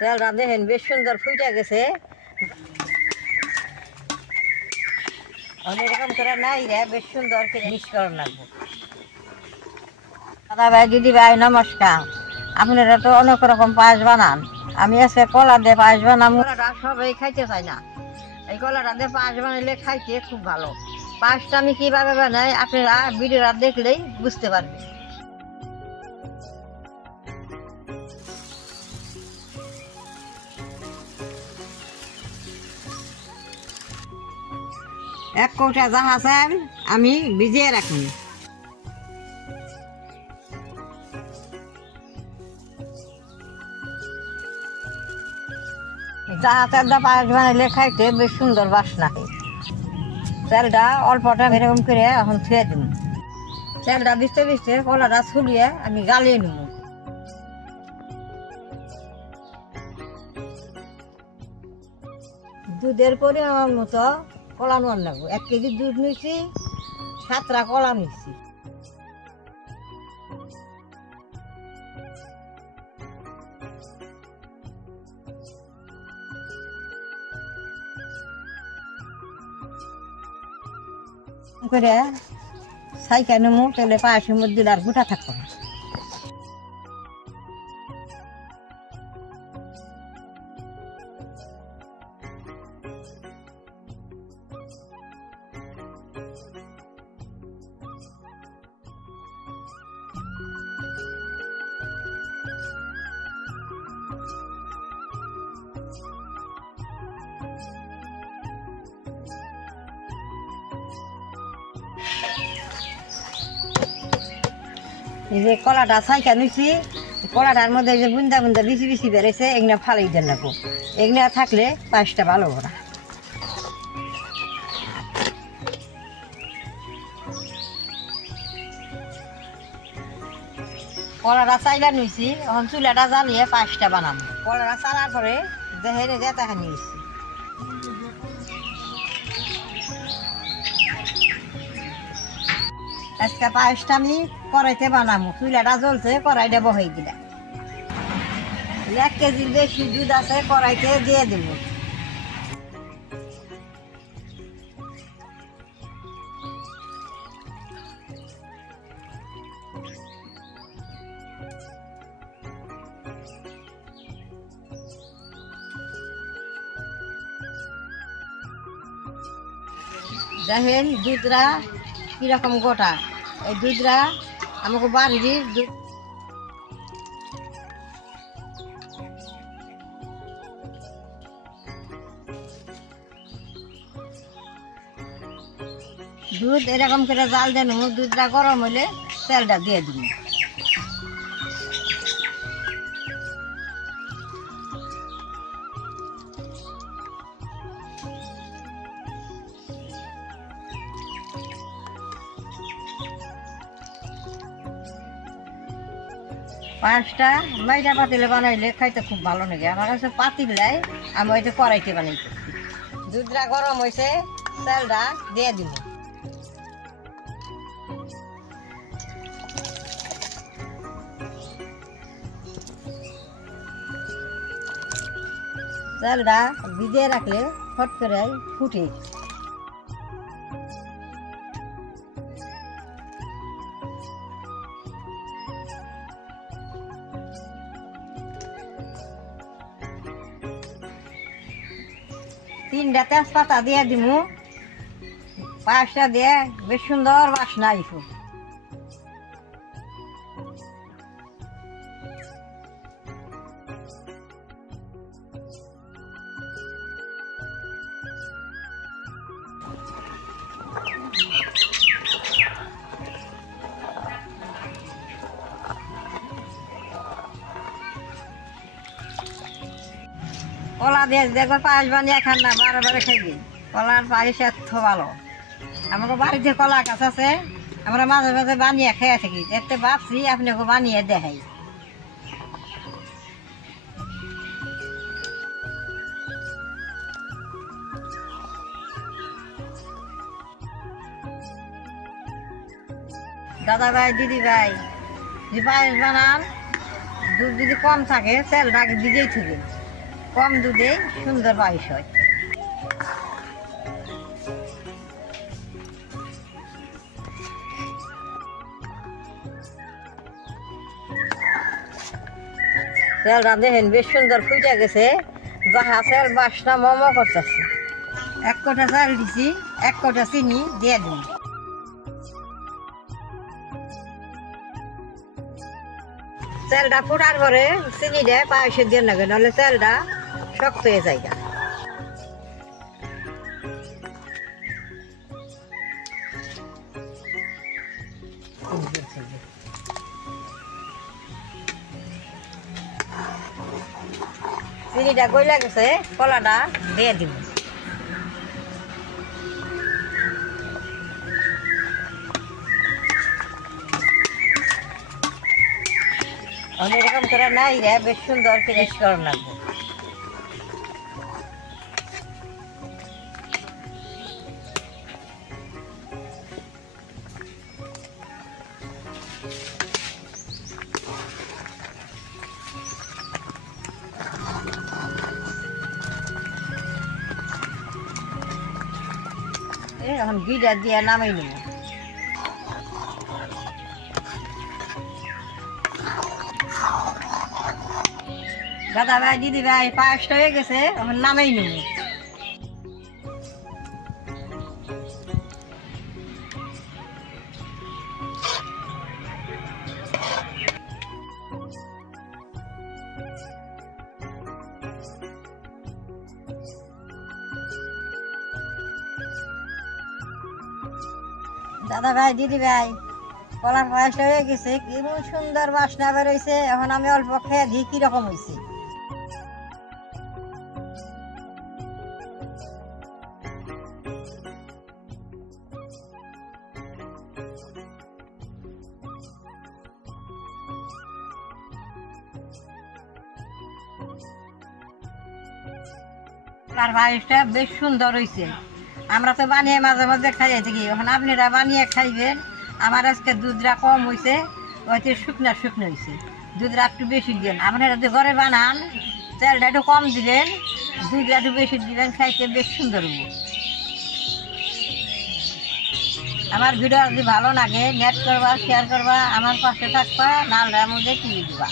চালটা দেখেন বেশ সুন্দর ফুটে গেছে। এরকম করে নাই রে, বেশ সুন্দর মিশ্রণ লাগবে। দাদা ভাই দিদি ভাই নমস্কার। আপনারা তো অনেক রকম পায়েস বানান, আমি আজকে কলা দিয়ে পায়েস বানাম। কলাটা সবাই খাইতে চাই না, এই কলাটা দিয়ে পায়েস বানাইলে খাইতে খুব ভালো। পায়েসটা আমি কিভাবে বানাই আপনারা ভিডিওটা দেখলেই বুঝতে পারবেন। এক কৌটা জাহা চাল আমি ভিজিয়ে রাখি। জাহা চালটা পায়েস বানাইলে খাইতে বেশ সুন্দর বাসনা। চালটা অল্পটা এরকম করে এখন ছুঁয়ে দিব। চালটা ভিজতে ভিজতে কলাটা ছুলিয়ে আমি গালিয়ে নেব। দুধের পরিমাণ মতো কলা নোয়ান লাগবো। 1 কেজি দুধ নিচ্ছি, 7টা কলা নিচ্ছি। করে সাইকা নেবো, তাহলে পায়েসের মধ্যে আর গোটা থাকবো না। এই যে কলাটা ছাইকা নিচ্ছি, কলাটার মধ্যে যে বুন্দা বুন্দা বিচি বিচি বেড়েছে, এগুলো ফালাই দেন লাগবো। এগুলো থাকলে পায়েসটা ভালো হবে না। কলাটা চাইলা নিয়েছি, এখন চুলাটা জ্বালিয়ে পায়েসটা বানাবো। কলাটা চালার পরে দেখে যেটা নিয়েছি। আজকে পায়েসটা আমি কড়াইতে বানাবো। চুলাটা জ্বলছে, কড়াইটা বহাই দিলাম। 1 কেজির বেশি দুধ আছে, কড়াইতে দিয়ে দেব। দেখেন দুধরা কিরকম গোটা। এই দুধরা আমাকে বাড়ির দুধ। দুধ এরকম করে জাল দেন, দুধটা গরম হলে তেলটা দিয়ে দিন। পায়েসটা মাইটা পাতিলে বানাইলে খাইতে খুব ভালো লাগে। আমার কাছে পাতিল নাই, আমি ওইটা কড়াইতে বানাইছি। দুধটা গরম হয়েছে, চালটা দিয়ে দিব। চালটা ভিজিয়ে রাখলে ফট করে ফুটে। 3টা তেজপাতা দিয়ে দিব। পায়েসটা দিয়ে বেশ সুন্দর বাসনা আইব। কলা দিয়ে দেখবো পায়েস বানিয়ে খান না, বারে বারে খাইবি। কলার পায়েস এত ভালো। আমাকে বাড়িতে কলা গাছ আছে, আমরা মাঝে মাঝে বানিয়ে খেয়ে থাকি। এতে ভাবছি আপনাকে বানিয়ে দেখাই। দাদা ভাই দিদি ভাই, যে পায়েস বানান, দুধ যদি কম থাকে চালটা আগে ভিজেই থাকবে। কম দুধে সুন্দর পায়েস হয়। চালটা দেখেন বেশ সুন্দর ফুটে গেছে, যাহা চাল বাসনা মমো করতেছে। 1 কোটা চাল দিছি, 1 কোটা চিনি দিয়ে দিন। চালটা ফুটার পরে চিনি দেয় পায়েসের দিয়ে নাগে, নাহলে চালটা শক্ত হয়ে যায়। চিনিটা গইলা গেছে, কলাটা দিয়ে দিব। এরকম করে নাই রে, বেশ সুন্দর ফ্রেশ করার লাগবে। এখন ঘিটা দিয়ে নামাই নিব। দাদা ভাই দিদি ভাই পায়েসটা হয়ে গেছে, এখন নামাই নিব। দাদা ভাই দিদি ভাই কলার পায়েসটা হয়ে গেছে, কেমন সুন্দর বাসনা বেরোইছে। এখন আমি অল্প খেয়ে ঘি কিরকম হয়েছে। কলার পায়েসটা বেশ সুন্দর হয়েছে। আমরা তো বানিয়ে মাঝে মাঝে খাইয়ে থাকি, এখন আপনারা বানিয়ে খাইবেন। আমার আজকে দুধটা কম হয়েছে, হয়তো শুকনা শুকনো হয়েছে, দুধটা একটু বেশি দিবেন। আপনারা যদি ঘরে বানান চালটা একটু কম দিবেন, দুধটা একটু বেশি দিবেন, খাইতে বেশ সুন্দর হবে। আমার ভিডিও যদি ভালো লাগে নেট করবা, শেয়ার করবা, আমার পাশে থাকবা, নালটার মধ্যে টিভি দিবা।